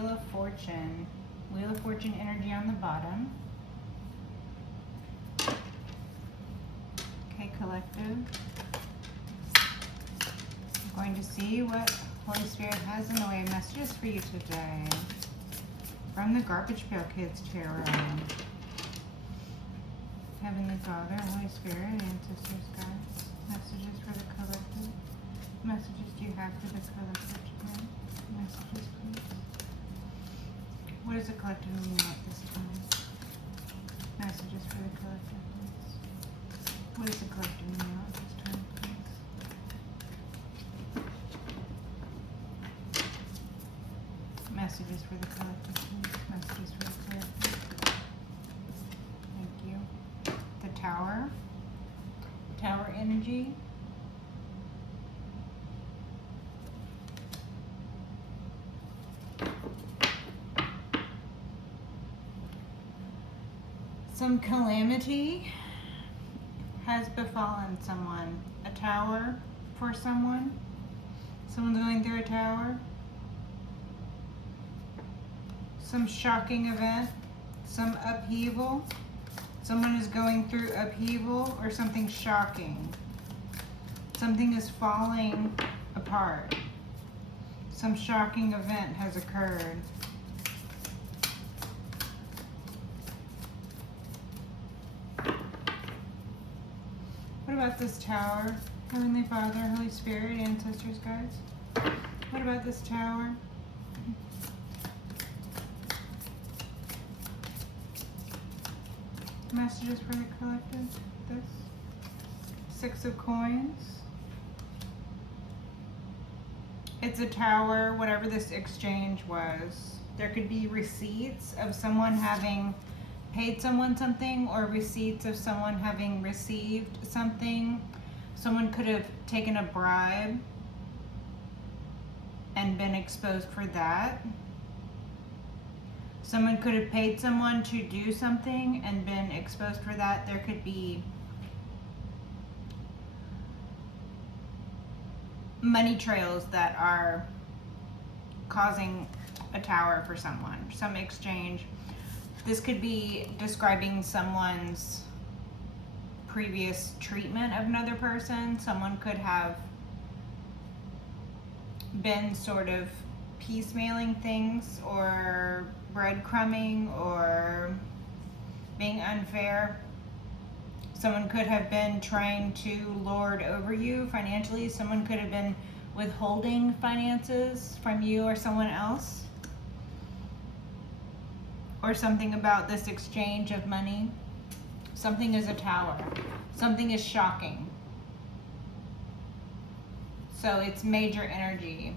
Wheel of Fortune. Wheel of Fortune energy on the bottom. Okay, collective. I'm going to see what Holy Spirit has in the way of messages for you today. From the Garbage Pail Kids Tarot. Heavenly Father, Holy Spirit, ancestors, guides, messages for the collective. Messages do you have for the collective today? Messages, please. What does the collective mean at this time? Messages for the collective, please. What does the collective mean at this time, please? Messages for the collective, please. Messages for the collective. Thank you. The Tower. Tower energy. Some calamity has befallen someone. A tower for someone. Someone's going through a tower. Some shocking event. Some upheaval. Someone is going through upheaval or something shocking. Something is falling apart. Some shocking event has occurred. What about this tower? Heavenly Father, Holy Spirit, ancestors, guides. What about this tower? Messages for the collective. This. Six of Coins. It's a tower, whatever this exchange was. There could be receipts of someone having paid someone something or receipts of someone having received something. Someone could have taken a bribe and been exposed for that. Someone could have paid someone to do something and been exposed for that. There could be money trails that are causing a tower for someone, some exchange. This could be describing someone's previous treatment of another person. Someone could have been sort of piecemealing things or breadcrumbing or being unfair. Someone could have been trying to lord over you financially. Someone could have been withholding finances from you or someone else. Or something about this exchange of money. Something is a tower. Something is shocking. So it's major energy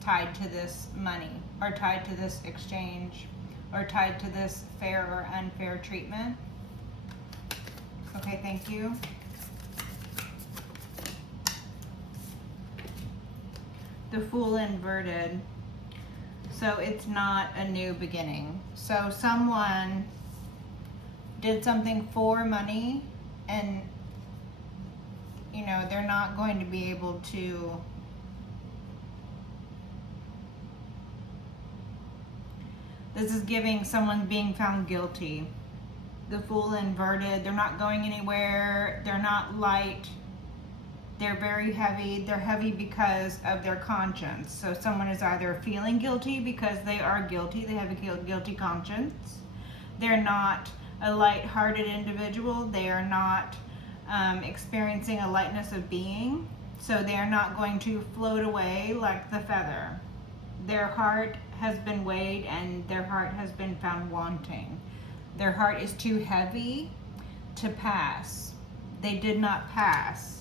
tied to this money, or tied to this exchange, or tied to this fair or unfair treatment. Okay, thank you. The Fool inverted. So it's not a new beginning. So someone did something for money and, you know, they're not going to be able to this is giving someone being found guilty. The Fool inverted. They're not going anywhere. They're not light. They're very heavy. They're heavy because of their conscience. So someone is either feeling guilty because they are guilty. They have a guilty conscience. They're not a light-hearted individual. They are not experiencing a lightness of being. So they are not going to float away like the feather. Their heart has been weighed and their heart has been found wanting. Their heart is too heavy to pass. They did not pass.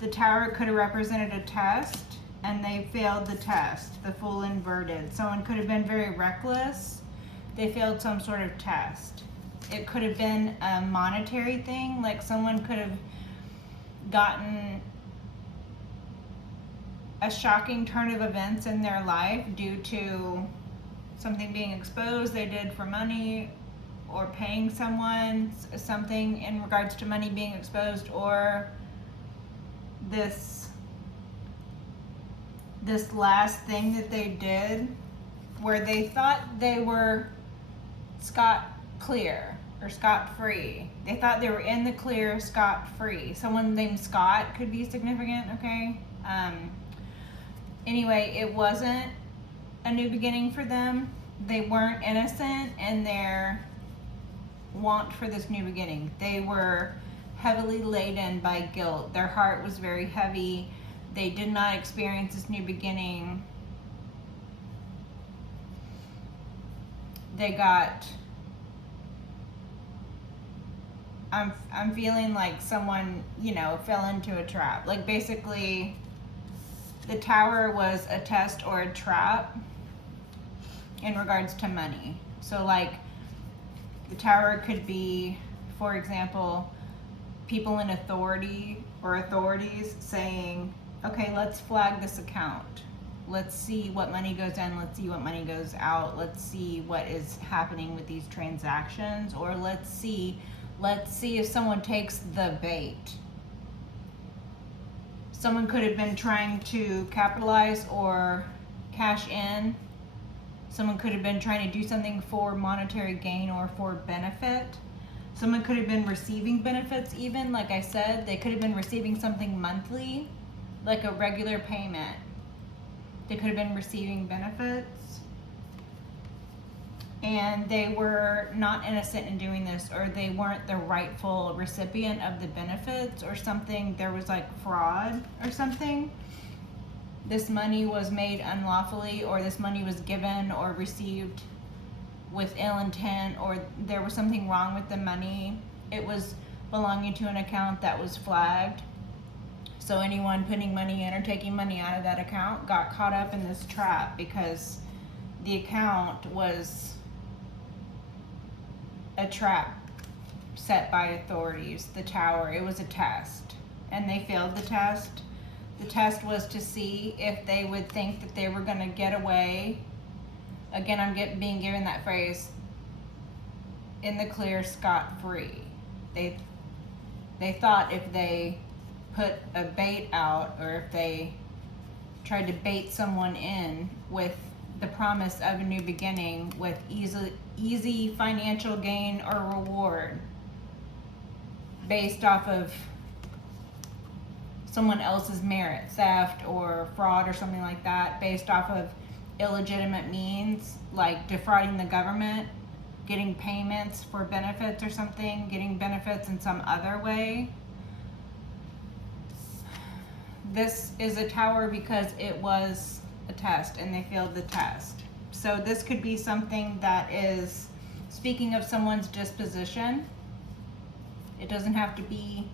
The Tower could have represented a test and they failed the test. The Fool inverted. Someone could have been very reckless. They failed some sort of test. It could have been a monetary thing, like someone could have gotten a shocking turn of events in their life due to something being exposed they did for money, or paying someone something in regards to money being exposed, or this last thing that they did where they thought they were scot clear or scot free. They thought they were in the clear, scot free. Someone named Scott could be significant, okay? Anyway, it wasn't a new beginning for them. They weren't innocent in their want for this new beginning. They were heavily laden by guilt. Their heart was very heavy. They did not experience this new beginning. They got, I'm feeling like someone, you know, fell into a trap. Like basically the tower was a test or a trap in regards to money. So like the tower could be, for example, people in authority or authorities saying, okay, let's flag this account. Let's see what money goes in, let's see what money goes out, let's see what is happening with these transactions, or let's see if someone takes the bait. Someone could have been trying to capitalize or cash in. Someone could have been trying to do something for monetary gain or for benefit. Someone could have been receiving benefits even, like I said, they could have been receiving something monthly, like a regular payment. They could have been receiving benefits, and they were not innocent in doing this, or they weren't the rightful recipient of the benefits or something. There was like fraud or something. This money was made unlawfully, or this money was given or received with ill intent, or there was something wrong with the money. It was belonging to an account that was flagged. So anyone putting money in or taking money out of that account got caught up in this trap because the account was a trap set by authorities, the tower. It was a test, and they failed the test. The test was to see if they would think that they were going to get away. Again, I'm being given that phrase, in the clear, scot-free. They thought if they put a bait out, or if they tried to bait someone in with the promise of a new beginning with easy financial gain or reward based off of someone else's merit, theft or fraud or something like that, based off of illegitimate means like defrauding the government, getting payments for benefits or something, getting benefits in some other way. This is a tower because it was a test and they failed the test. So this could be something that is speaking of someone's disposition. It doesn't have to be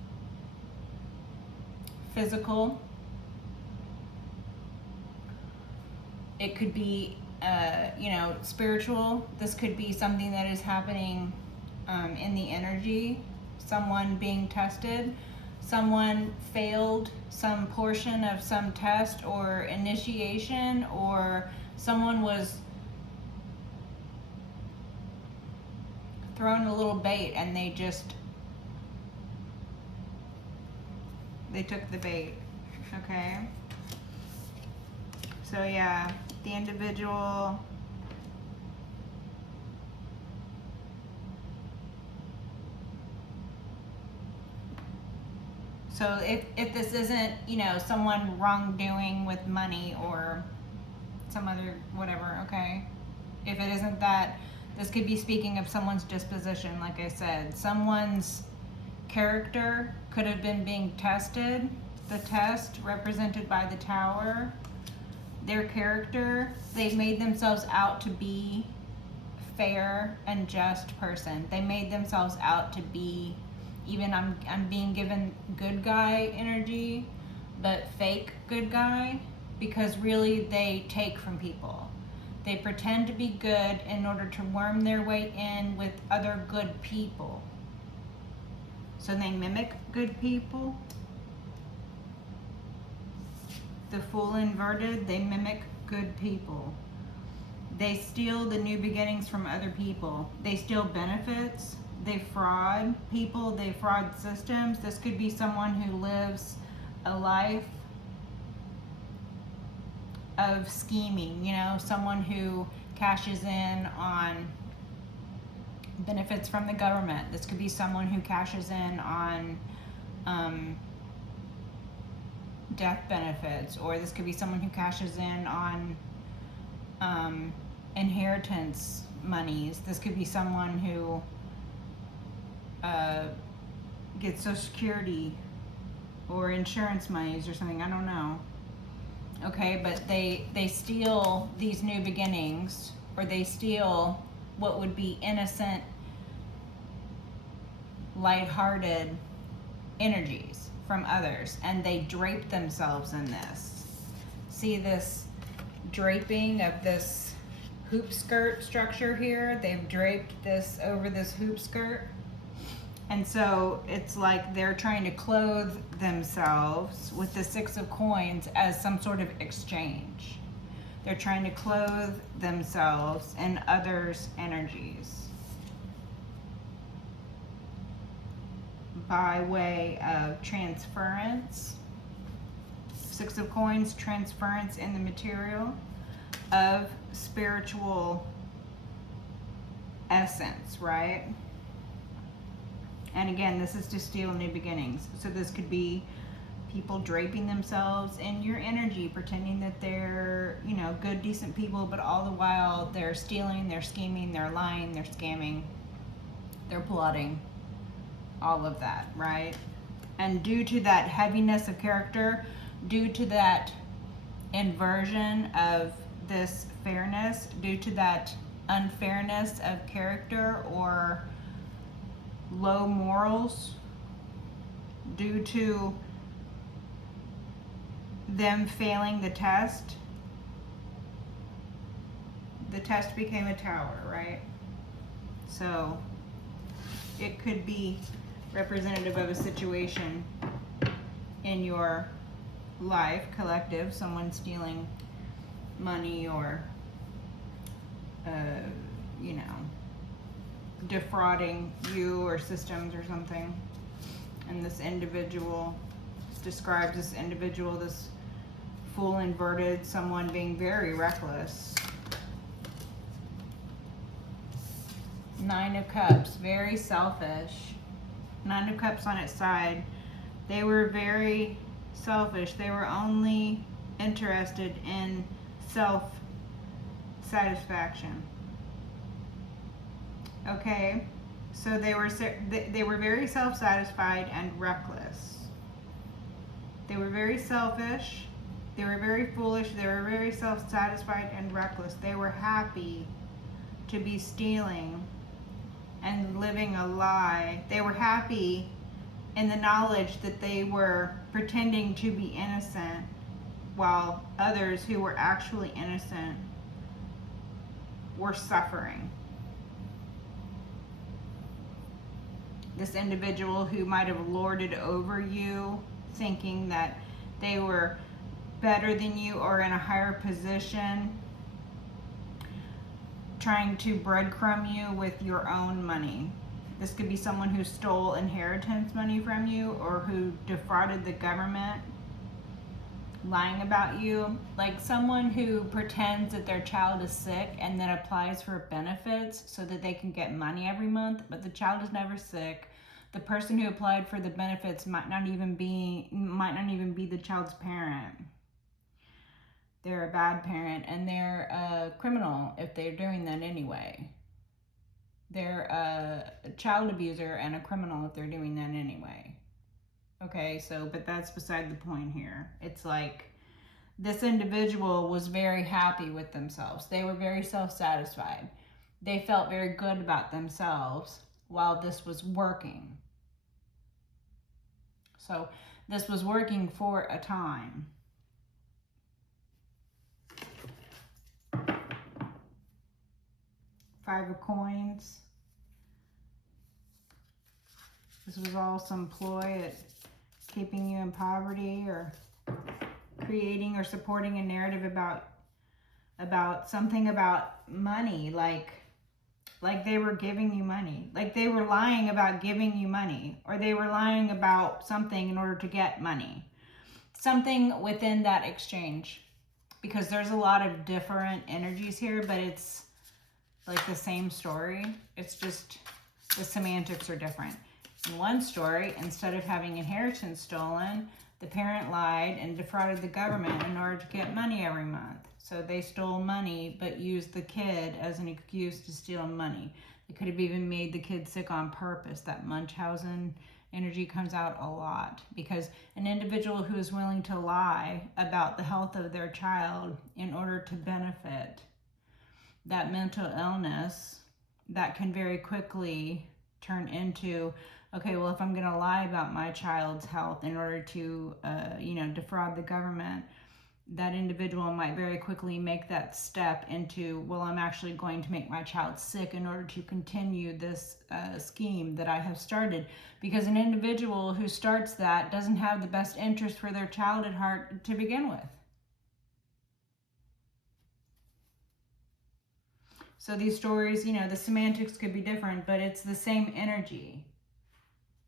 physical. It could be, spiritual. This could be something that is happening in the energy. Someone being tested. Someone failed some portion of some test or initiation, or someone was thrown a little bait and they took the bait. Okay. So yeah, the individual So if this isn't, someone wrongdoing with money or some other whatever, okay? If it isn't that, this could be speaking of someone's disposition, like I said. Someone's character could have been being tested. The test represented by the tower. Their character, they made themselves out to be fair and just person. They made themselves out to be, even I'm being given good guy energy, but fake good guy, because really they take from people. They pretend to be good in order to worm their way in with other good people. So they mimic good people. The Fool inverted, they mimic good people. They steal the new beginnings from other people. They steal benefits. They fraud people. They fraud systems. This could be someone who lives a life of scheming, someone who cashes in on benefits from the government. This could be someone who cashes in on death benefits, or this could be someone who cashes in on inheritance monies. This could be someone who gets Social Security or insurance monies or something. I don't know. Okay, but they steal these new beginnings, or they steal what would be innocent, lighthearted energies from others, and they drape themselves in this. See this draping of this hoop skirt structure here? They've draped this over this hoop skirt. And so it's like they're trying to clothe themselves with the Six of Coins as some sort of exchange. They're trying to clothe themselves in others' energies by way of transference. Six of Coins, transference in the material of spiritual essence, right? And again, this is to steal new beginnings. So this could be people draping themselves in your energy, pretending that they're, you know, good, decent people, but all the while they're stealing, they're scheming, they're lying, they're scamming, they're plotting, all of that, right? And due to that heaviness of character, due to that inversion of this fairness, due to that unfairness of character or low morals, due to them failing the test became a tower, right? So it could be representative of a situation in your life, collective, someone stealing money or you know, defrauding you or systems or something. And this individual describes this individual, this fool inverted, someone being very reckless. Nine of Cups, very selfish. Nine of Cups on its side. They were very selfish. They were only interested in self-satisfaction. Okay, so they were very self-satisfied and reckless. They were very selfish. They were very foolish. They were very self-satisfied and reckless. They were happy to be stealing and living a lie. They were happy in the knowledge that they were pretending to be innocent, while others who were actually innocent were suffering. This individual who might have lorded over you, thinking that they were better than you or in a higher position, trying to breadcrumb you with your own money. This could be someone who stole inheritance money from you, or who defrauded the government, lying about you. Like someone who pretends that their child is sick and then applies for benefits so that they can get money every month, but the child is never sick. The person who applied for the benefits might not even be the child's parent. They're a bad parent, and they're a criminal if they're doing that anyway. They're a child abuser and a criminal if they're doing that anyway. Okay, so, but that's beside the point here. It's like this individual was very happy with themselves. They were very self-satisfied. They felt very good about themselves while this was working. So this was working for a time. Five of Coins. This was all some ploy at keeping you in poverty, or creating or supporting a narrative about something about money, like they were giving you money, like they were lying about giving you money, or they were lying about something in order to get money. Something within that exchange, because there's a lot of different energies here, but it's like the same story. It's just the semantics are different. In one story, instead of having inheritance stolen, the parent lied and defrauded the government in order to get money every month. So they stole money but used the kid as an excuse to steal money. They could have even made the kid sick on purpose. That Munchausen energy comes out a lot, because an individual who is willing to lie about the health of their child in order to benefit that mental illness, that can very quickly turn into, okay, well, if I'm going to lie about my child's health in order to, defraud the government, that individual might very quickly make that step into, well, I'm actually going to make my child sick in order to continue this scheme that I have started. Because an individual who starts that doesn't have the best interest for their child at heart to begin with. So these stories, the semantics could be different, but it's the same energy.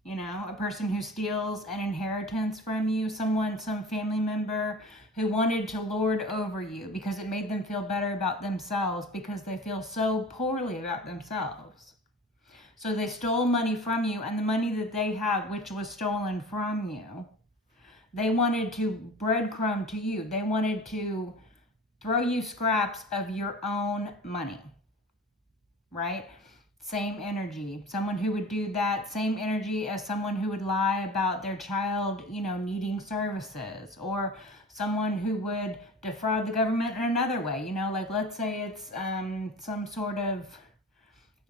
A person who steals an inheritance from you, some family member who wanted to lord over you because it made them feel better about themselves because they feel so poorly about themselves. So they stole money from you, and the money that they have, which was stolen from you, they wanted to breadcrumb to you. They wanted to throw you scraps of your own money, right? Same energy. Someone who would do that, same energy as someone who would lie about their child, needing services, or someone who would defraud the government in another way. Like let's say it's some sort of,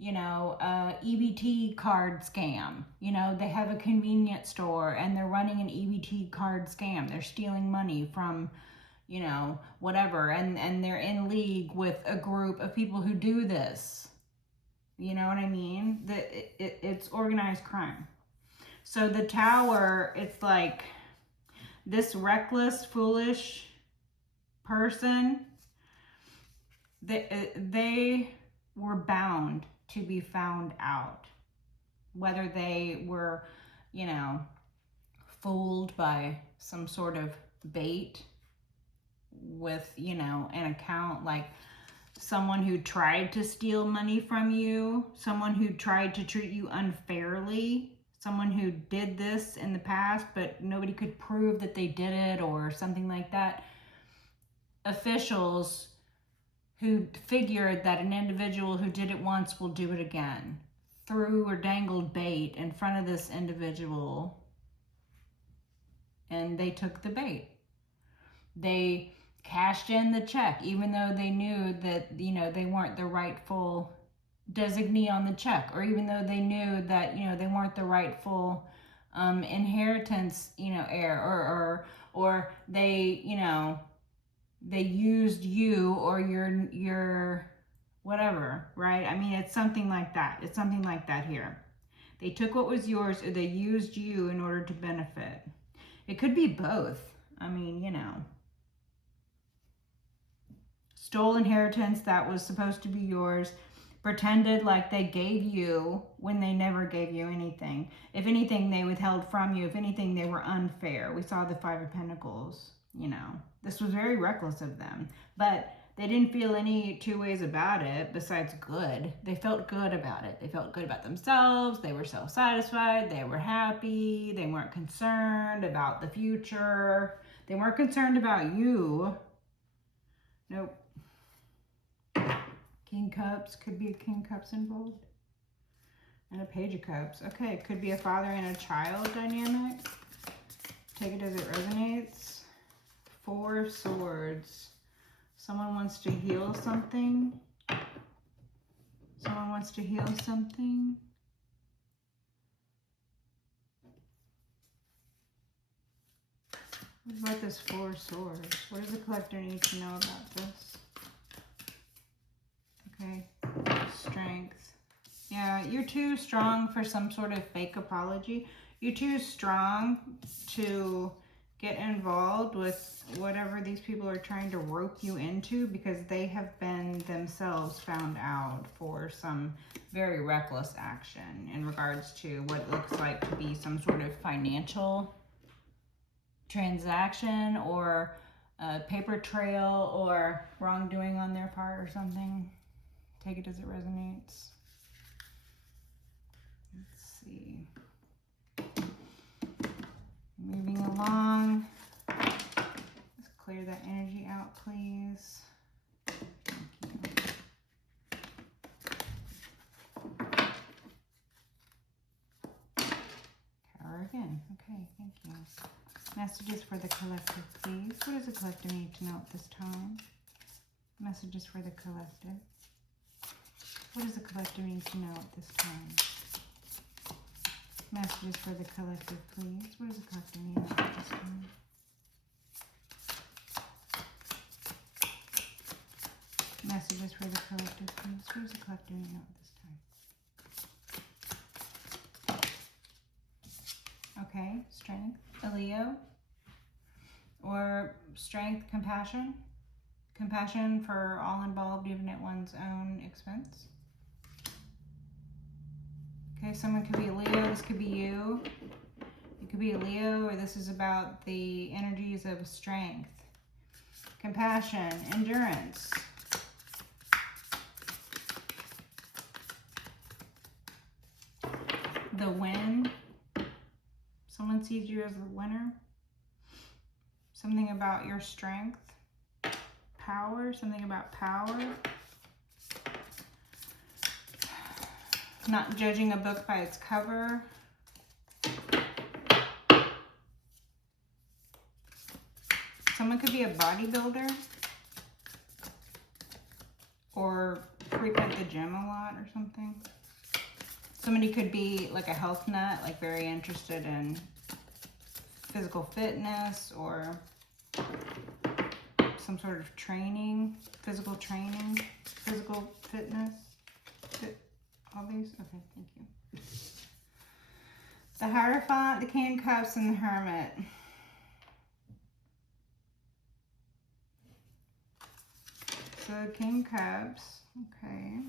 EBT card scam. They have a convenience store and they're running an EBT card scam. They're stealing money from, whatever, and they're in league with a group of people who do this. You know what I mean? It's organized crime. So the Tower, it's like this reckless, foolish person, they were bound to be found out. Whether they were, fooled by some sort of bait with, an account like someone who tried to steal money from you, someone who tried to treat you unfairly, someone who did this in the past, but nobody could prove that they did it or something like that. Officials who figured that an individual who did it once will do it again, threw or dangled bait in front of this individual, and they took the bait. They cashed in the check, even though they knew that, they weren't the rightful designee on the check, or even though they knew that, they weren't the rightful inheritance, heir, or they, they used you or your whatever, right? I mean, it's something like that. It's something like that here. They took what was yours, or they used you in order to benefit. It could be both. I mean, stole inheritance that was supposed to be yours, pretended like they gave you when they never gave you anything. If anything, they withheld from you. If anything, they were unfair. We saw the Five of Pentacles, This was very reckless of them. But they didn't feel any two ways about it besides good. They felt good about it. They felt good about themselves. They were self-satisfied. They were happy. They weren't concerned about the future. They weren't concerned about you. Nope. King Cups, could be a King Cups involved. And a Page of Cups. Okay, it could be a father and a child dynamic. Take it as it resonates. Four of Swords. Someone wants to heal something. Someone wants to heal something. What about this Four of Swords? What does the collector need to know about this? Okay, Strength. Yeah, you're too strong for some sort of fake apology. You're too strong to get involved with whatever these people are trying to rope you into, because they have been themselves found out for some very reckless action in regards to what looks like to be some sort of financial transaction or a paper trail or wrongdoing on their part or something. Take it as it resonates. Let's see. Moving along. Let's clear that energy out, please. Again. Okay, thank you. Messages for the collective, please. What does the collective need to know at this time? Messages for the collective. What does the collective need to know at this time? Messages for the collective, please. What does the collective need to know at this time? Messages for the collective, please. What does the collective need to know at this time? Okay, strength, a Leo, or strength, compassion. Compassion for all involved, even at one's own expense. Okay, someone could be a Leo, this could be you. It could be a Leo, or this is about the energies of strength, compassion, endurance. The wind. Someone sees you as the winner. Something about your strength. Power. Something about power. Not judging a book by its cover. Someone could be a bodybuilder. Or frequent the gym a lot or something. Somebody could be like a health nut, like very interested in physical fitness or some sort of training, physical training, physical fitness. All these? Okay, thank you. The Hierophant, the King of Cups, and the Hermit. So King of Cups, okay.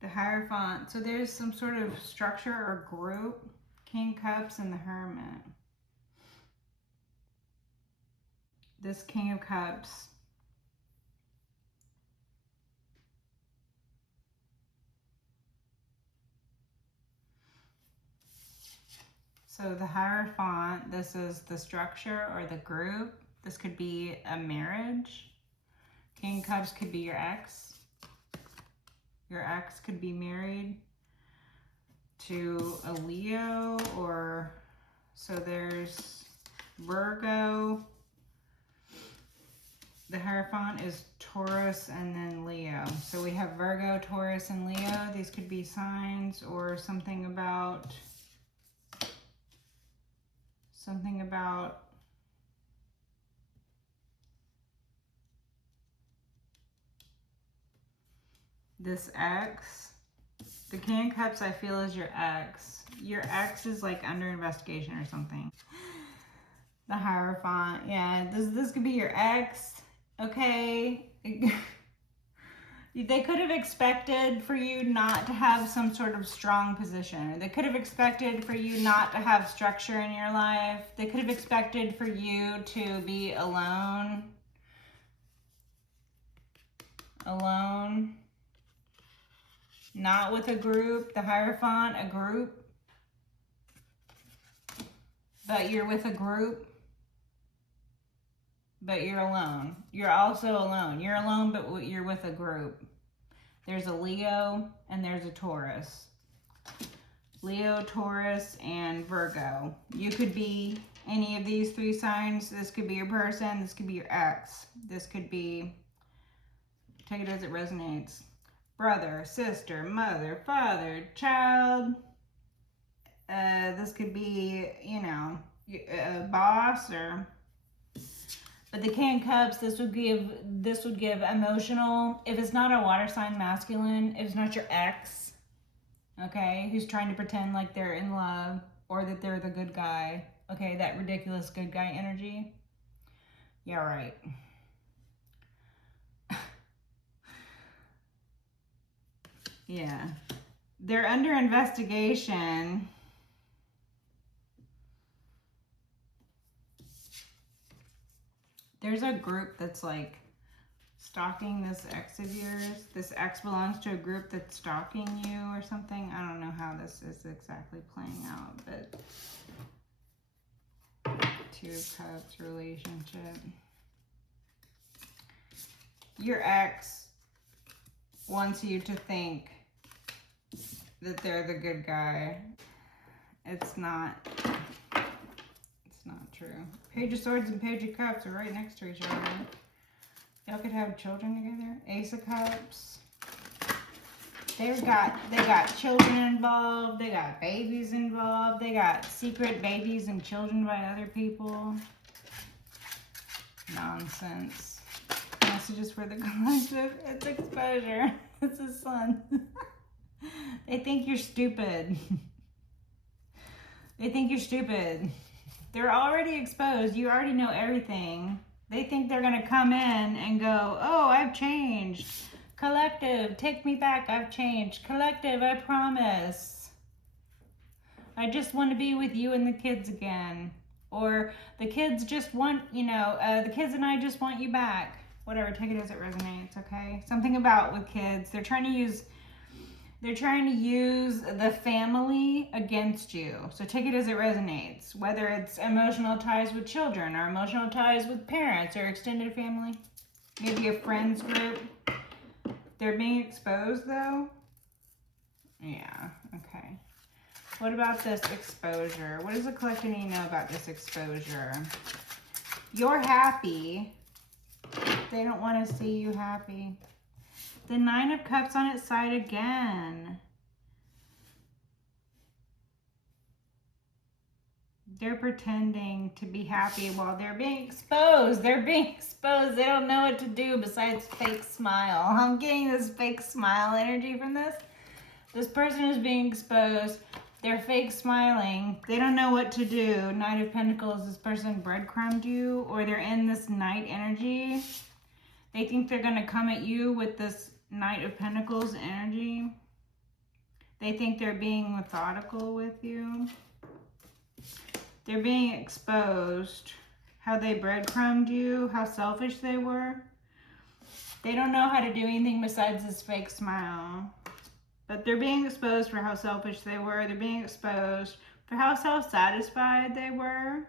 The Hierophant. So there's some sort of structure or group. King Cups and the Hermit. This King of Cups. So the Hierophant, this is the structure or the group. This could be a marriage. King of Cups could be your ex. Your ex could be married to a Leo, or so there's Virgo. The Hierophant is Taurus and then Leo. So we have Virgo, Taurus, and Leo. These could be signs or something about this ex. The King of Cups, I feel, is your ex. Your ex is like under investigation or something. The Hierophant, yeah, this could be your ex. Okay. They could have expected for you not to have some sort of strong position. They could have expected for you not to have structure in your life. They could have expected for you to be alone. Alone. Not with a group. The Hierophant, a group. But you're with a group. But you're alone. You're also alone. You're alone, but you're with a group. There's a Leo and there's a Taurus. Leo, Taurus, and Virgo. You could be any of these three signs. This could be your person. This could be your ex. This could be, take it as it resonates. Brother, sister, mother, father, child. This could be, you know, a boss or... But the King of Cups, this would give emotional, if it's not a water sign masculine, if it's not your ex, okay, who's trying to pretend like they're in love or that they're the good guy, okay, that ridiculous good guy energy. Yeah, right. Yeah. They're under investigation. There's a group that's like stalking this ex of yours. This ex belongs to a group that's stalking you or something. I don't know how this is exactly playing out, but Two of Cups relationship. Your ex wants you to think that they're the good guy. It's not true. Page of Swords and Page of Cups are right next to each other. Y'all could have children together. Ace of Cups. They got children involved. They got babies involved. They got secret babies and children by other people. Nonsense. Messages for the collective. It's exposure. It's the sun. They think you're stupid. They think you're stupid. They're already exposed. You already know everything. They think they're going to come in and go, oh, I've changed. Collective, take me back. I've changed. Collective, I promise. I just want to be with you and the kids again. Or the kids just want, the kids and I just want you back. Whatever, take it as it resonates, okay? Something about with kids. They're trying to use the family against you. So take it as it resonates. Whether it's emotional ties with children or emotional ties with parents or extended family. Maybe a friends group. They're being exposed though? Yeah, okay. What about this exposure? What does the collective need to know about this exposure? You're happy. They don't want to see you happy. The Nine of Cups on its side again. They're pretending to be happy while they're being exposed. They're being exposed. They don't know what to do besides fake smile. I'm getting this fake smile energy from this. This person is being exposed. They're fake smiling. They don't know what to do. Knight of Pentacles, this person breadcrumbed you, or they're in this Knight energy. They think they're going to come at you with this Knight of Pentacles energy. They think they're being methodical with you. They're being exposed. How they breadcrumbed you, how selfish they were. They don't know how to do anything besides this fake smile. But they're being exposed for how selfish they were. They're being exposed for how self-satisfied they were.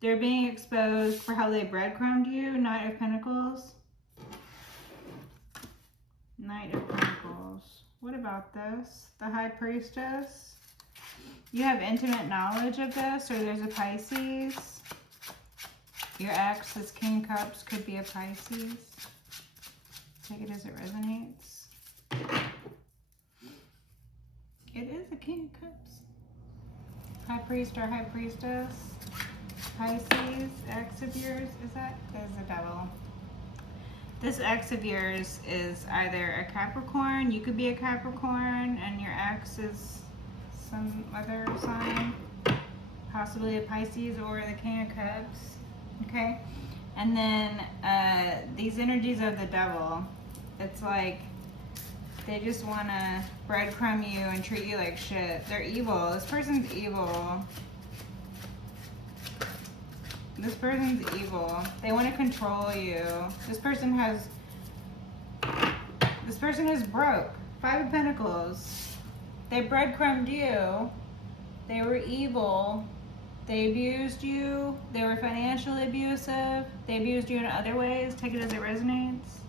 They're being exposed for how they breadcrumbed you. Knight of Pentacles. Knight of Pentacles. What about this? The High Priestess. You have intimate knowledge of this, or there's a Pisces. Your ex, this King of Cups, could be a Pisces. Take it as it resonates. It is a King of Cups. High Priest or High Priestess. Pisces, ex of yours, is the Devil. This ex of yours is either a Capricorn, you could be a Capricorn, and your ex is some other sign, possibly a Pisces or the King of Cups, okay? And then these energies of the Devil, it's like they just want to breadcrumb you and treat you like shit. They're evil. This person's evil. This person's evil. They want to control you. This person is broke. Five of Pentacles. They breadcrumbed you. They were evil. They abused you. They were financially abusive. They abused you in other ways. Take it as it resonates.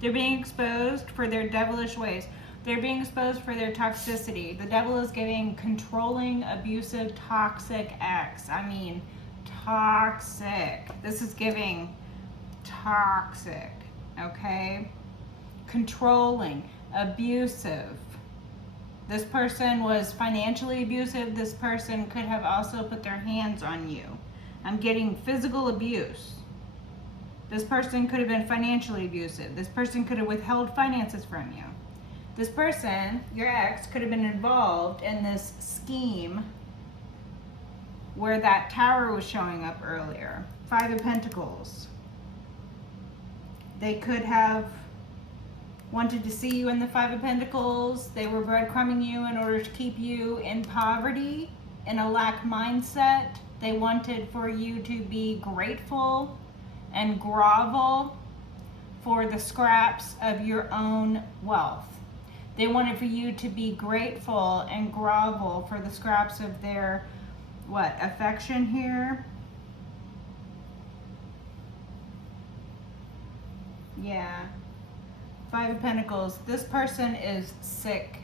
They're being exposed for their devilish ways. They're being exposed for their toxicity. The Devil is giving controlling, abusive, toxic ex. I mean, toxic. This is giving toxic, okay? Controlling, abusive. This person was financially abusive. This person could have also put their hands on you. I'm getting physical abuse. This person could have been financially abusive. This person could have withheld finances from you. This person, your ex, could have been involved in this scheme where that tower was showing up earlier. Five of Pentacles. They could have wanted to see you in the Five of Pentacles. They were breadcrumbing you in order to keep you in poverty in a lack mindset. They wanted for you to be grateful and grovel for the scraps of your own wealth. They wanted for you to be grateful and grovel for the scraps of their, affection here. Yeah. Five of Pentacles. This person is sick.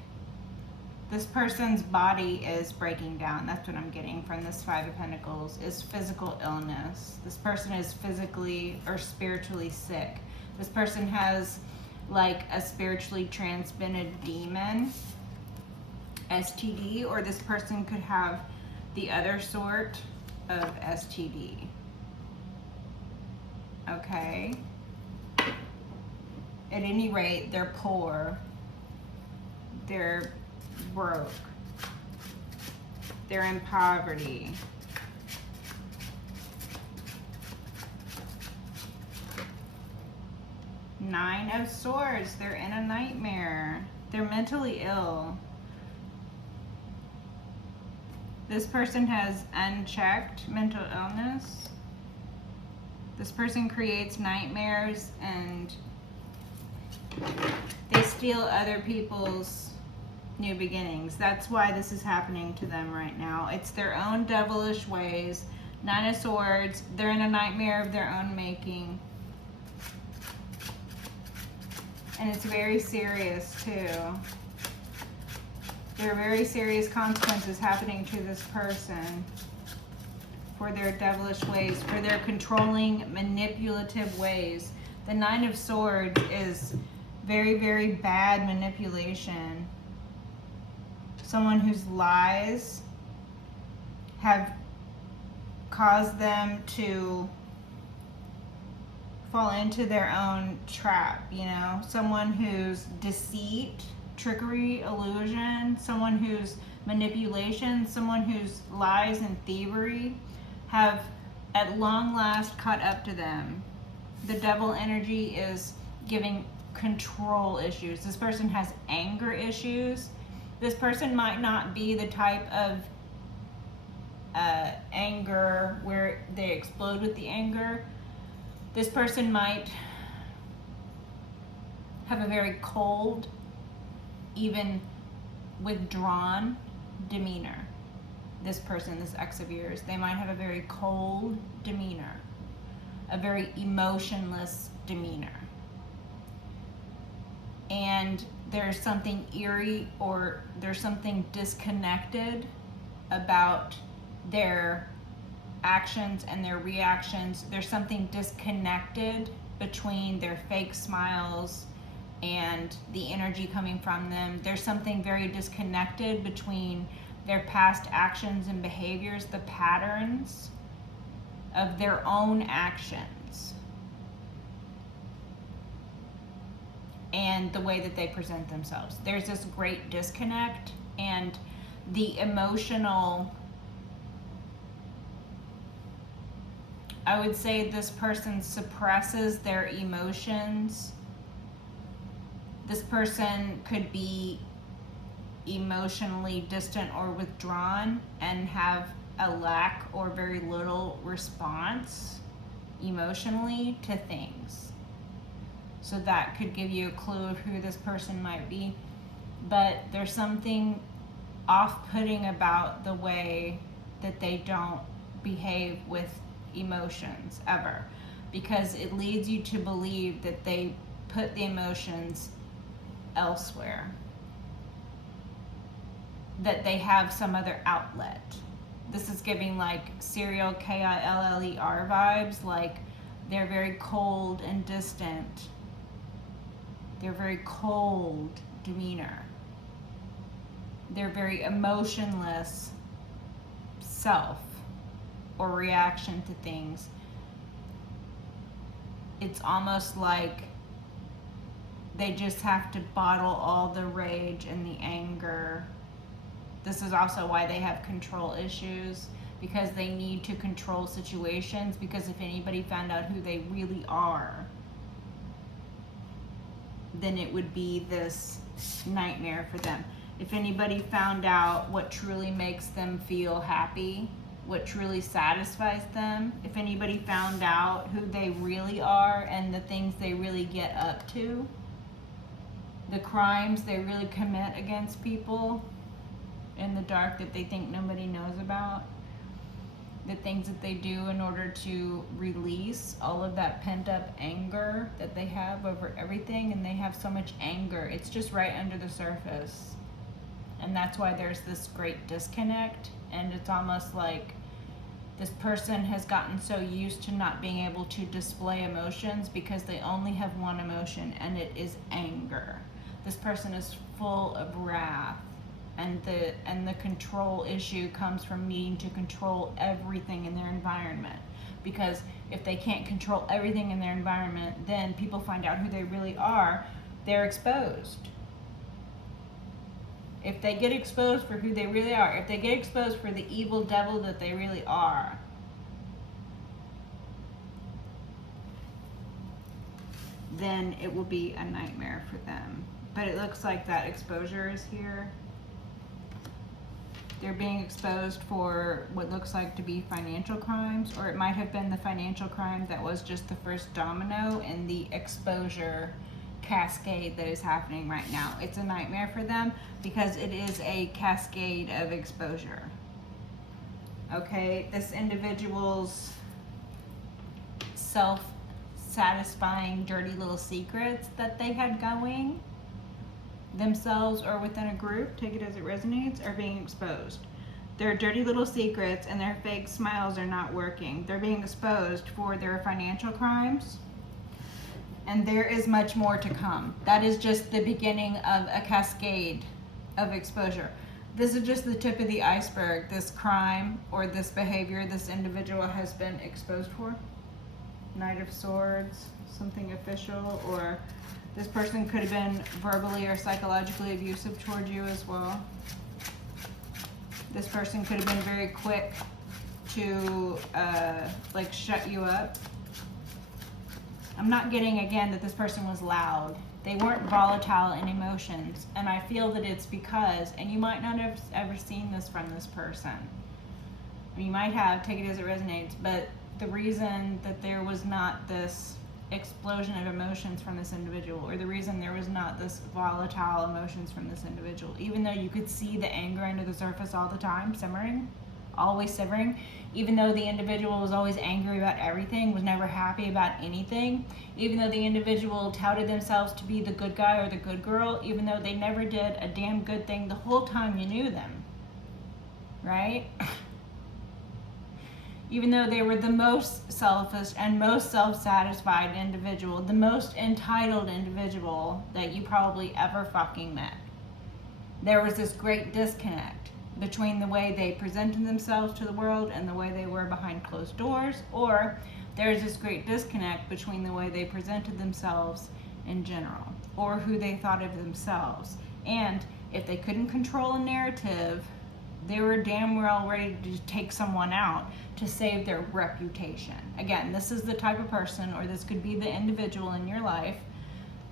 This person's body is breaking down. That's what I'm getting from this Five of Pentacles, is physical illness. This person is physically or spiritually sick. This person has like a spiritually transmitted demon, STD, or this person could have the other sort of STD. Okay. At any rate, they're poor. They're broke. They're in poverty. Nine of Swords. They're in a nightmare. They're mentally ill. This person has unchecked mental illness. This person creates nightmares and they steal other people's new beginnings. That's why this is happening to them right now. It's their own devilish ways. Nine of Swords. They're in a nightmare of their own making. And it's very serious too. There are very serious consequences happening to this person for their devilish ways, for their controlling, manipulative ways. The Nine of Swords is very, very bad manipulation. Someone whose lies have caused them to fall into their own trap, you know? Someone whose deceit, trickery, illusion, someone whose manipulation, someone whose lies and thievery have at long last caught up to them. The devil energy is giving control issues. This person has anger issues. This person might not be the type of anger where they explode with the anger. This person might have a very cold, even withdrawn demeanor. This person, this ex of yours, they might have a very cold demeanor, a very emotionless demeanor. And there's something eerie or there's something disconnected about their actions and their reactions. There's something disconnected between their fake smiles and the energy coming from them. There's something very disconnected between their past actions and behaviors, the patterns of their own actions, and the way that they present themselves. There's this great disconnect, and the emotional, I would say this person suppresses their emotions. This person could be emotionally distant or withdrawn and have a lack or very little response emotionally to things. So that could give you a clue of who this person might be. But there's something off-putting about the way that they don't behave with emotions ever, because it leads you to believe that they put the emotions elsewhere, that they have some other outlet. This is giving like serial KILLER vibes, like they're very cold and distant. They're very cold demeanor. They're very emotionless self or reaction to things. It's almost like they just have to bottle all the rage and the anger. This is also why they have control issues, because they need to control situations, because if anybody found out who they really are, then it would be this nightmare for them. If anybody found out what truly makes them feel happy, what truly satisfies them, if anybody found out who they really are and the things they really get up to, the crimes they really commit against people in the dark that they think nobody knows about, the things that they do in order to release all of that pent up anger that they have over everything, and they have so much anger, it's just right under the surface. And that's why there's this great disconnect, and it's almost like this person has gotten so used to not being able to display emotions because they only have one emotion, and it is anger. This person is full of wrath, and the control issue comes from needing to control everything in their environment. Because if they can't control everything in their environment, then people find out who they really are, they're exposed. If they get exposed for who they really are, if they get exposed for the evil devil that they really are, then it will be a nightmare for them. But it looks like that exposure is here. They're being exposed for what looks like to be financial crimes, or it might have been the financial crime that was just the first domino in the exposure cascade that is happening right now. It's a nightmare for them because it is a cascade of exposure. Okay, this individual's self-satisfying dirty little secrets that they had going, themselves or within a group, take it as it resonates, are being exposed. Their dirty little secrets and their fake smiles are not working. They're being exposed for their financial crimes, and there is much more to come. That is just the beginning of a cascade of exposure. This is just the tip of the iceberg, this crime or this behavior this individual has been exposed for. Knight of Swords, something official, or this person could have been verbally or psychologically abusive toward you as well. This person could have been very quick to like shut you up. I'm not getting, again, that this person was loud. They weren't volatile in emotions. And I feel that it's because, and you might not have ever seen this from this person. You might have, take it as it resonates, but the reason that there was not this explosion of emotions from this individual, or the reason there was not this volatile emotions from this individual, even though you could see the anger under the surface all the time, simmering, always simmering, even though the individual was always angry about everything, was never happy about anything, even though the individual touted themselves to be the good guy or the good girl, even though they never did a damn good thing the whole time you knew them, right? Even though they were the most selfish and most self-satisfied individual, the most entitled individual that you probably ever fucking met. There was this great disconnect between the way they presented themselves to the world and the way they were behind closed doors, or there's this great disconnect between the way they presented themselves in general, or who they thought of themselves. And if they couldn't control a narrative, they were damn well ready to take someone out to save their reputation. Again, this is the type of person, or this could be the individual in your life,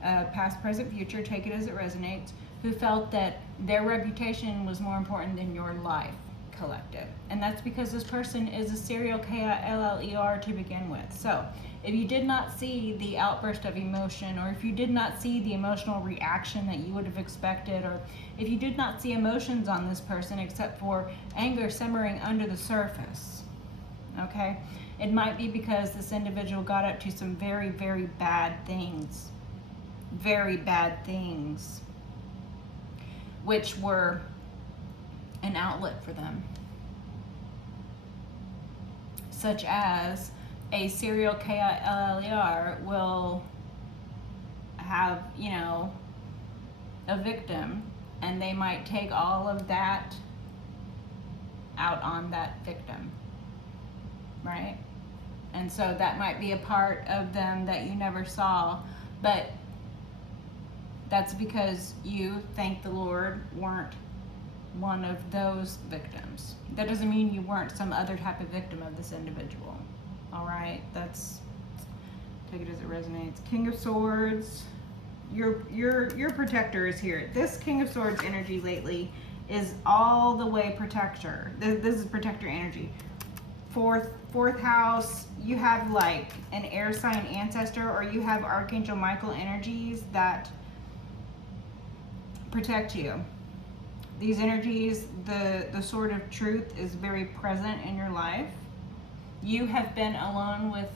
past, present, future, take it as it resonates, who felt that their reputation was more important than your life collective. And that's because this person is a serial killer to begin with. So if you did not see the outburst of emotion, or if you did not see the emotional reaction that you would have expected, or if you did not see emotions on this person except for anger simmering under the surface, okay, it might be because this individual got up to some very, very bad things, which were an outlet for them, such as a serial KILLER will have, you know, a victim, and they might take all of that out on that victim, right? And so that might be a part of them that you never saw, but that's because you, thank the Lord, weren't one of those victims. That doesn't mean you weren't some other type of victim of this individual. All right, that's, take it as it resonates. King of Swords, Your protector is here. This King of Swords energy lately is all the way protector. This is protector energy. Fourth house, you have like an air sign ancestor, or you have Archangel Michael energies that protect you. These energies, the sword of truth is very present in your life. You have been alone with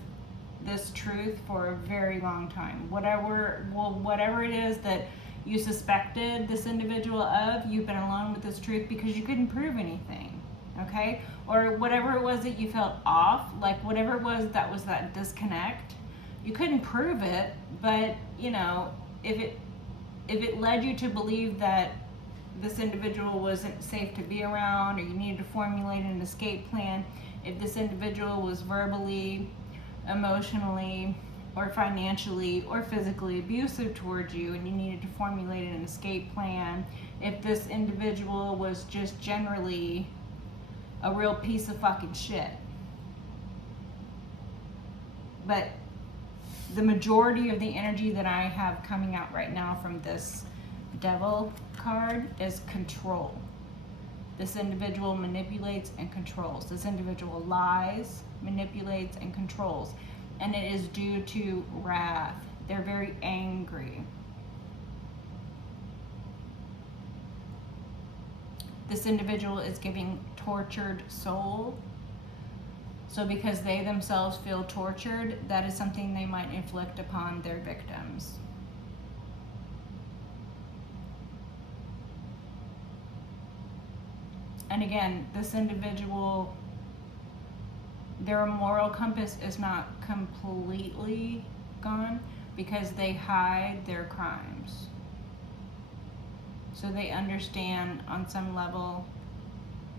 this truth for a very long time. Whatever it is that you suspected this individual of, you've been alone with this truth because you couldn't prove anything, okay? Or whatever it was that you felt off, like whatever it was that disconnect, you couldn't prove it, but you know, if it led you to believe that this individual wasn't safe to be around, or you needed to formulate an escape plan, if this individual was verbally, emotionally, or financially, or physically abusive towards you, and you needed to formulate an escape plan, if this individual was just generally a real piece of fucking shit. But the majority of the energy that I have coming out right now from this Devil card is control. This individual manipulates and controls. This individual lies, manipulates, and controls. And it is due to wrath. They're very angry. This individual is giving tortured soul. So because they themselves feel tortured, that is something they might inflict upon their victims. And again, this individual, their moral compass is not completely gone because they hide their crimes. So they understand on some level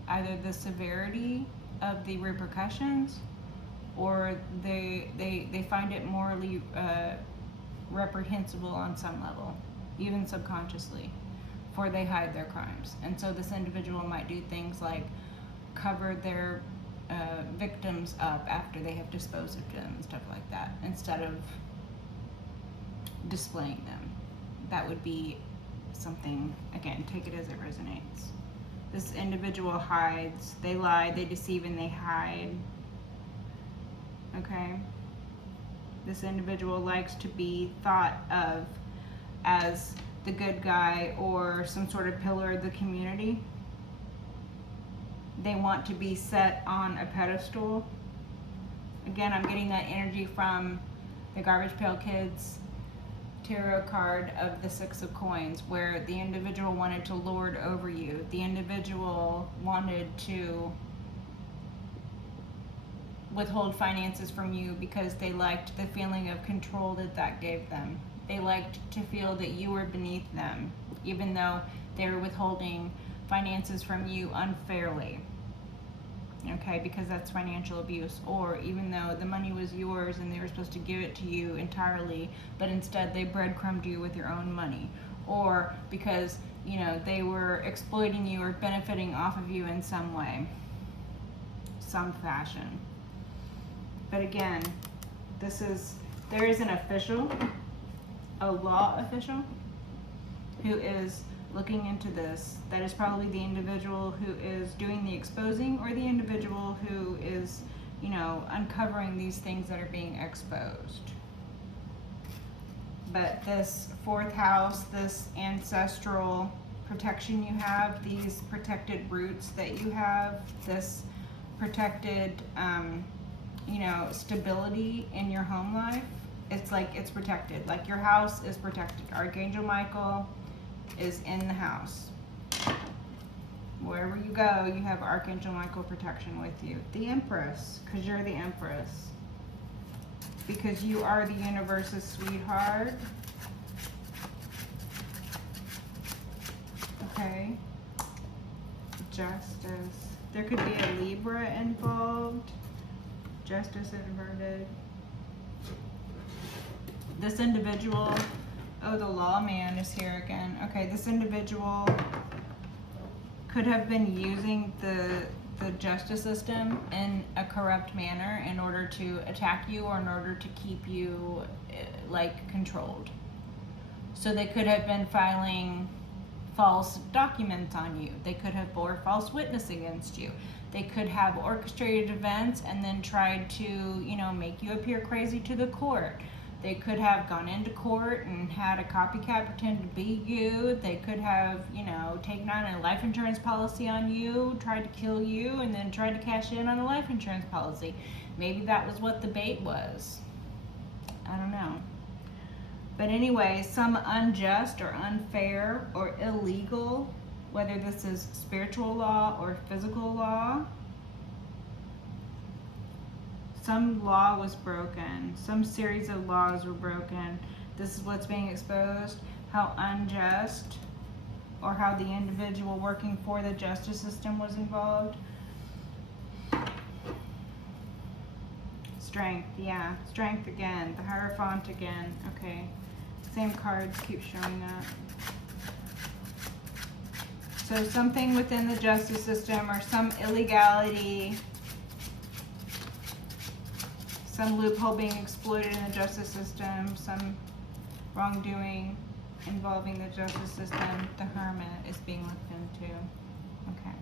either the severity of the repercussions, or they find it morally reprehensible on some level, even subconsciously, for they hide their crimes. And so this individual might do things like cover their victims up after they have disposed of them and stuff like that, instead of displaying them. That would be something, again, take it as it resonates. This individual hides, they lie, they deceive, and they hide. Okay? This individual likes to be thought of as the good guy or some sort of pillar of the community. They want to be set on a pedestal. Again, I'm getting that energy from the Garbage Pail Kids tarot card of the Six of Coins, where the individual wanted to lord over you. The individual wanted to withhold finances from you because they liked the feeling of control that gave them. They liked to feel that you were beneath them, even though they were withholding finances from you unfairly. Okay, because that's financial abuse. Or even though the money was yours and they were supposed to give it to you entirely, but instead they breadcrumbed you with your own money. Or because, you know, they were exploiting you or benefiting off of you in some way, some fashion. But again, there is an official, a law official, who is looking into this. That is probably the individual who is doing the exposing, or the individual who is, you know, uncovering these things that are being exposed. But this fourth house, this ancestral protection you have, these protected roots that you have, this protected, you know, stability in your home life, it's like it's protected. Like your house is protected. Archangel Michael is in the house. Wherever you go, you have Archangel Michael protection with you. The Empress, because you're the Empress. Because you are the universe's sweetheart. Okay. Justice. There could be a Libra involved. Justice inverted. This individual, oh, the lawman is here again. Okay, this individual could have been using the justice system in a corrupt manner in order to attack you, or in order to keep you like controlled. So they could have been filing false documents on you. They could have bore false witness against you. They could have orchestrated events and then tried to, make you appear crazy to the court. They could have gone into court and had a copycat pretend to be you. They could have, taken on a life insurance policy on you, tried to kill you, and then tried to cash in on a life insurance policy. Maybe that was what the bait was. I don't know. But anyway, some unjust or unfair or illegal, whether this is spiritual law or physical law, some law was broken. Some series of laws were broken. This is what's being exposed. How unjust, or how the individual working for the justice system was involved. Strength, yeah. Strength again. The Hierophant again. Okay. Same cards keep showing up. So something within the justice system or some illegality, some loophole being exploited in the justice system, some wrongdoing involving the justice system, the Hermit is being looked into. Okay.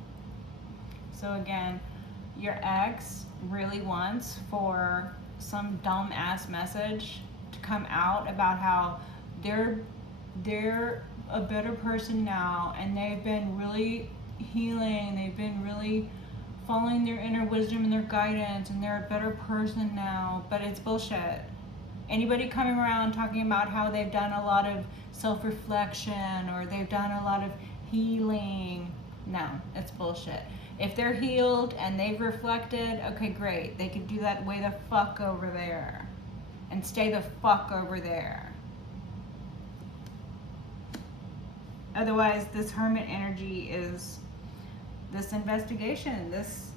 So again, your ex really wants for some dumb ass message to come out about how they're a better person now, and they've been really healing, they've been really following their inner wisdom and their guidance, and they're a better person now. But it's bullshit. Anybody coming around talking about how they've done a lot of self-reflection or they've done a lot of healing, no, it's bullshit. If they're healed and they've reflected, okay, great. They can do that way the fuck over there and stay the fuck over there. Otherwise, this Hermit energy is this investigation, this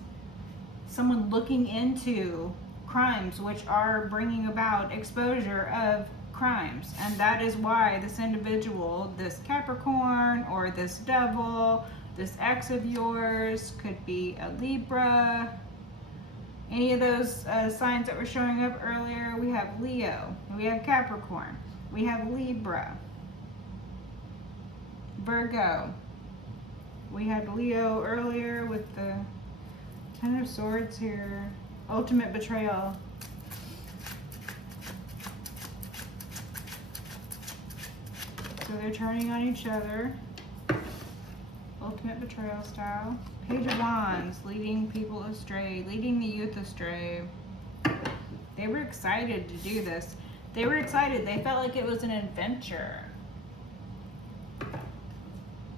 someone looking into crimes which are bringing about exposure of crimes. And that is why this individual, this Capricorn or this devil, this ex of yours, could be a Libra, any of those signs that were showing up earlier. We have Leo, we have Capricorn, we have Libra, Virgo. We had Leo earlier with the Ten of Swords here. Ultimate betrayal. So they're turning on each other. Ultimate betrayal style. Page of Wands, leading people astray, leading the youth astray. They were excited to do this. They were excited. They felt like it was an adventure.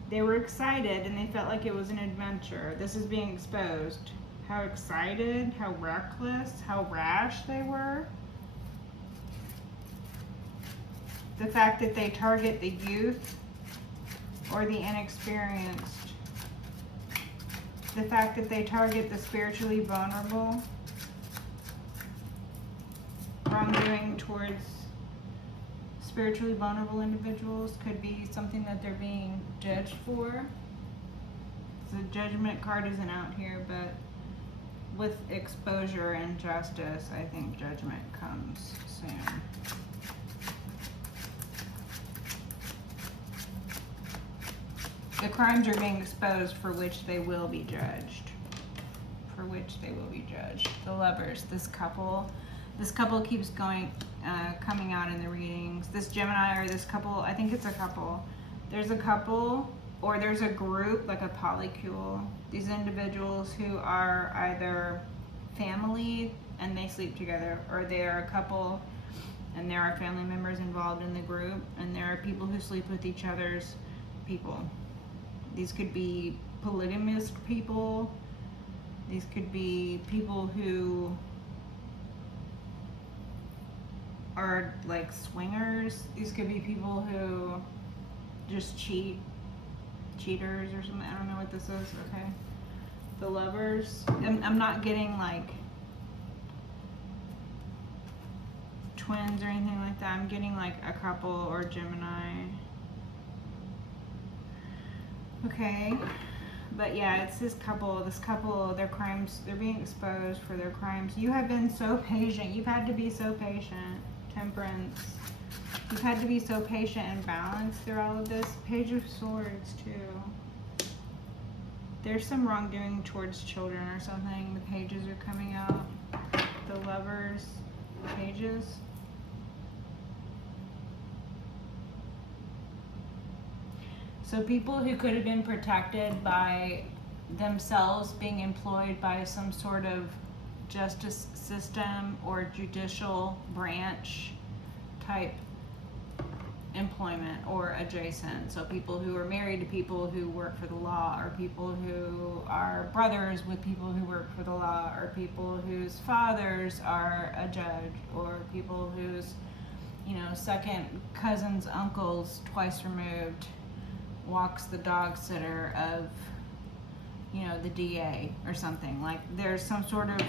They were excited and they felt like it was an adventure. This is being exposed. How excited, how reckless, how rash they were. The fact that they target the youth or the inexperienced. The fact that they target the spiritually vulnerable. Wrongdoing towards spiritually vulnerable individuals could be something that they're being judged for. The Judgment card isn't out here, but with exposure and justice, I think judgment comes soon. The crimes are being exposed for which they will be judged. For which they will be judged. The Lovers, this couple keeps going, coming out in the readings. This Gemini or this couple, I think it's a couple. There's a couple or there's a group, like a polycule. These individuals who are either family and they sleep together, or they are a couple and there are family members involved in the group, and there are people who sleep with each other's people. These could be polygamous people. These could be people who are like swingers. These could be people who just cheaters or something. I don't know what this is. Okay. The Lovers. I'm not getting like twins or anything like that. I'm getting like a couple or Gemini. Okay. But yeah, it's this couple, their crimes, they're being exposed for their crimes. You have been so patient. You've had to be so patient Temperance. You've had to be so patient and balanced through all of this. Page of Swords, too. There's some wrongdoing towards children or something. The pages are coming out. The Lovers, pages. So people who could have been protected by themselves being employed by some sort of justice system or judicial branch type employment or adjacent. So people who are married to people who work for the law, or people who are brothers with people who work for the law, or people whose fathers are a judge, or people whose, second cousins, uncles, twice removed, walks the dog sitter of, the DA or something. Like there's some sort of,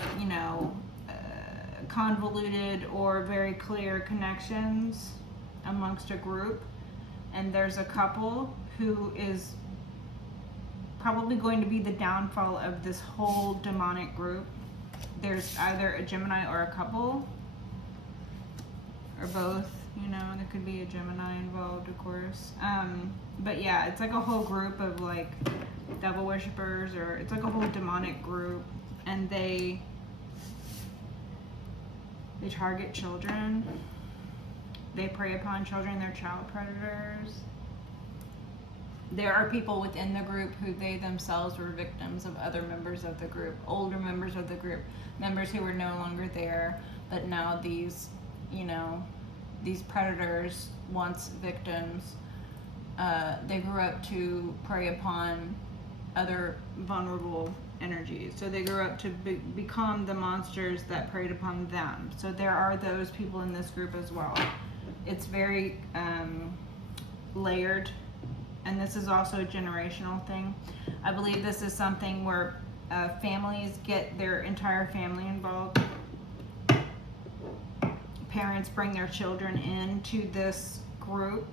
convoluted or very clear connections amongst a group, and there's a couple who is probably going to be the downfall of this whole demonic group. There's either a Gemini or a couple, or both, there could be a Gemini involved, of course. But yeah, it's like a whole group of like devil worshippers, or it's like a whole demonic group, and they target children. They prey upon children. They're child predators. There are people within the group who they themselves were victims of other members of the group, older members of the group, members who were no longer there, but now these predators, once victims, they grew up to prey upon other vulnerable energies. So they grew up to become the monsters that preyed upon them. So there are those people in this group as well. It's very layered, and this is also a generational thing. I believe this is something where families get their entire family involved. Parents bring their children into this group,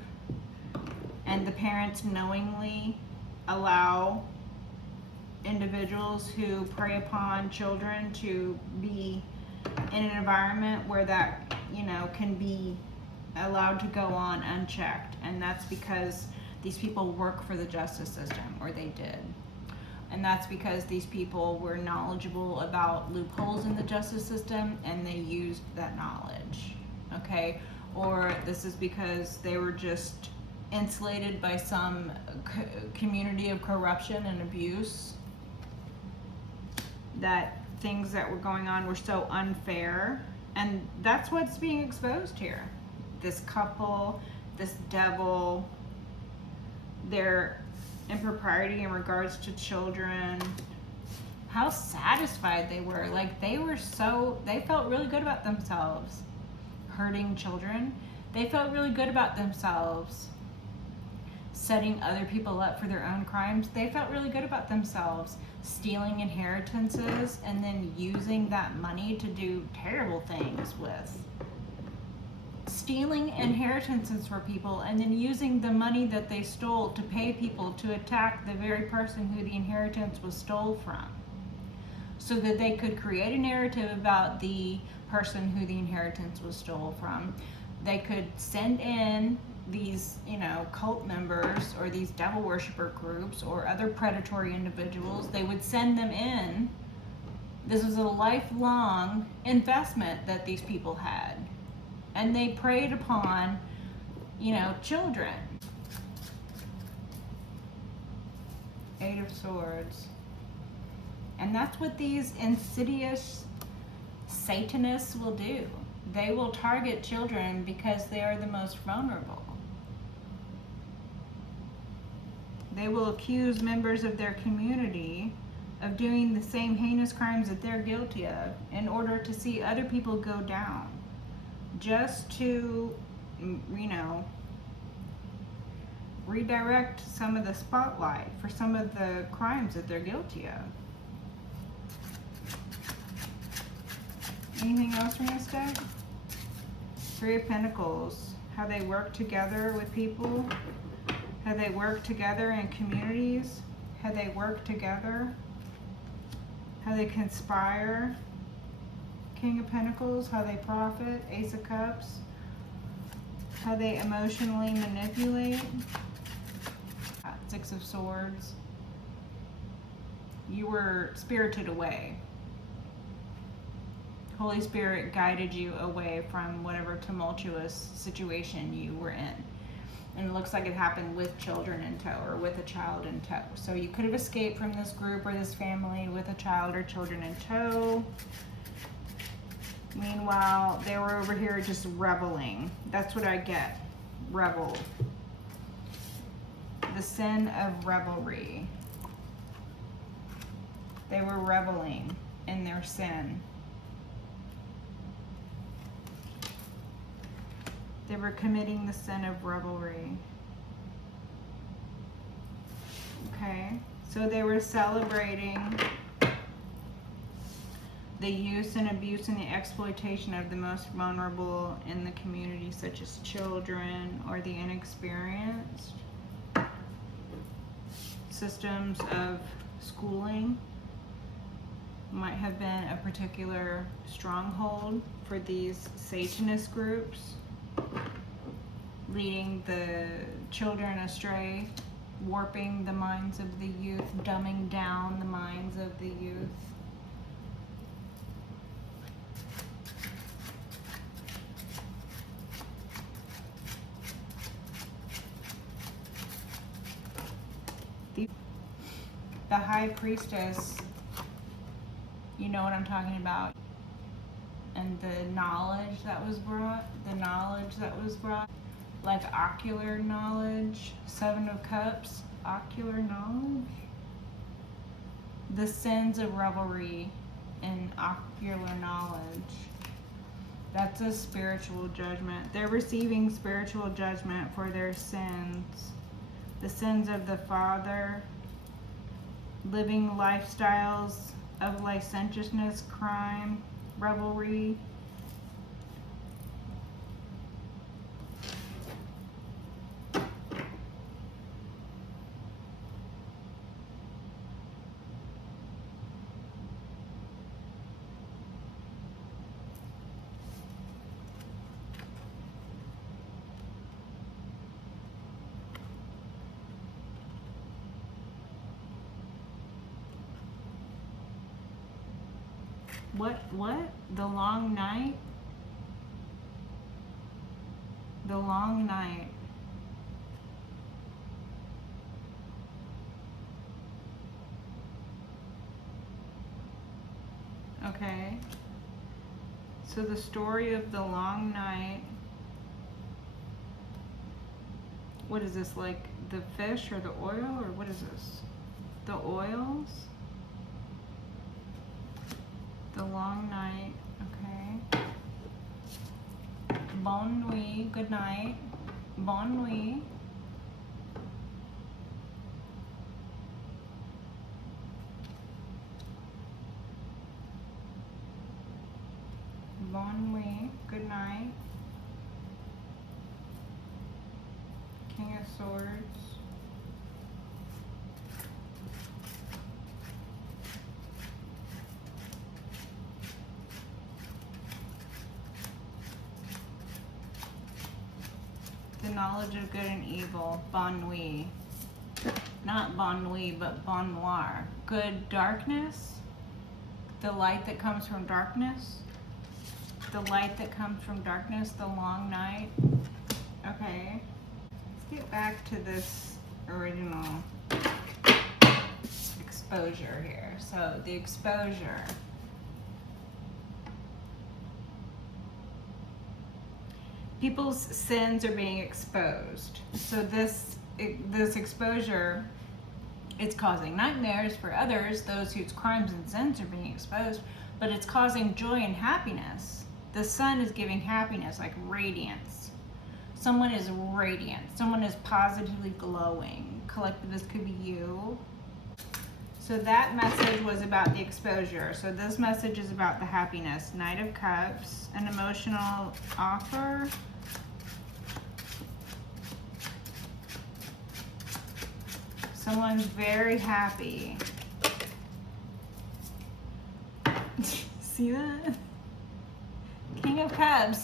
and the parents knowingly allow individuals who prey upon children to be in an environment where that, can be allowed to go on unchecked. And that's because these people work for the justice system, or they did. And that's because these people were knowledgeable about loopholes in the justice system, and they used that knowledge, okay? Or this is because they were just insulated by some community of corruption and abuse, that things that were going on were so unfair. And that's what's being exposed here. This couple, this devil, their impropriety in regards to children, how satisfied they were. Like they felt really good about themselves hurting children. They felt really good about themselves setting other people up for their own crimes. They felt really good about themselves stealing inheritances and then using that money to do terrible things with. Stealing inheritances for people and then using the money that they stole to pay people to attack the very person who the inheritance was stole from, so that they could create a narrative about the person who the inheritance was stole from. They could send in these, cult members or these devil worshiper groups or other predatory individuals. They would send them in. This was a lifelong investment that these people had. And they preyed upon, children. Eight of Swords. And that's what these insidious Satanists will do. They will target children because they are the most vulnerable. They will accuse members of their community of doing the same heinous crimes that they're guilty of in order to see other people go down. Just to, redirect some of the spotlight for some of the crimes that they're guilty of. Anything else from this deck? Three of Pentacles. How they work together with people. How they work together in communities. How they work together. How they conspire. King of Pentacles. How they profit. Ace of Cups. how they emotionally manipulate. Six of Swords. You were spirited away. Holy Spirit guided you away from whatever tumultuous situation you were in. And it looks like it happened with children in tow, or with a child in tow. So you could have escaped from this group or this family with a child or children in tow. Meanwhile, they were over here just reveling. That's what I get. Revel. The sin of revelry. They were reveling in their sin. They were committing the sin of revelry. Okay, so they were celebrating the use and abuse and the exploitation of the most vulnerable in the community, such as children or the inexperienced. Systems of schooling might have been a particular stronghold for these Satanist groups, leading the children astray, warping the minds of the youth, dumbing down the minds of the youth. The High Priestess, you know what I'm talking about, and the knowledge that was brought, like ocular knowledge. Seven of Cups, ocular knowledge. The sins of revelry and ocular knowledge. That's a spiritual judgment. They're receiving spiritual judgment for their sins. The sins of the father, living lifestyles of licentiousness, crime, revelry. What? The long night? The long night. Okay. So the story of the long night. What is this, like the fish or the oil, or what is this? The oils? The long night, okay. Bonne nuit, good night. Bonne nuit. Bonne nuit, good night. King of Swords. The knowledge of good and evil, bon nuit. Not bon nuit, but bon noir. Good darkness, the light that comes from darkness. The light that comes from darkness, the long night. Okay, let's get back to this original exposure here. So the exposure. People's sins are being exposed. So this exposure, it's causing nightmares for others, those whose crimes and sins are being exposed, but it's causing joy and happiness. The sun is giving happiness, like radiance. Someone is radiant. Someone is positively glowing. Collective, this could be you. So that message was about the exposure. So this message is about the happiness. Knight of Cups, an emotional offer. Someone's very happy. See that? King of Cups.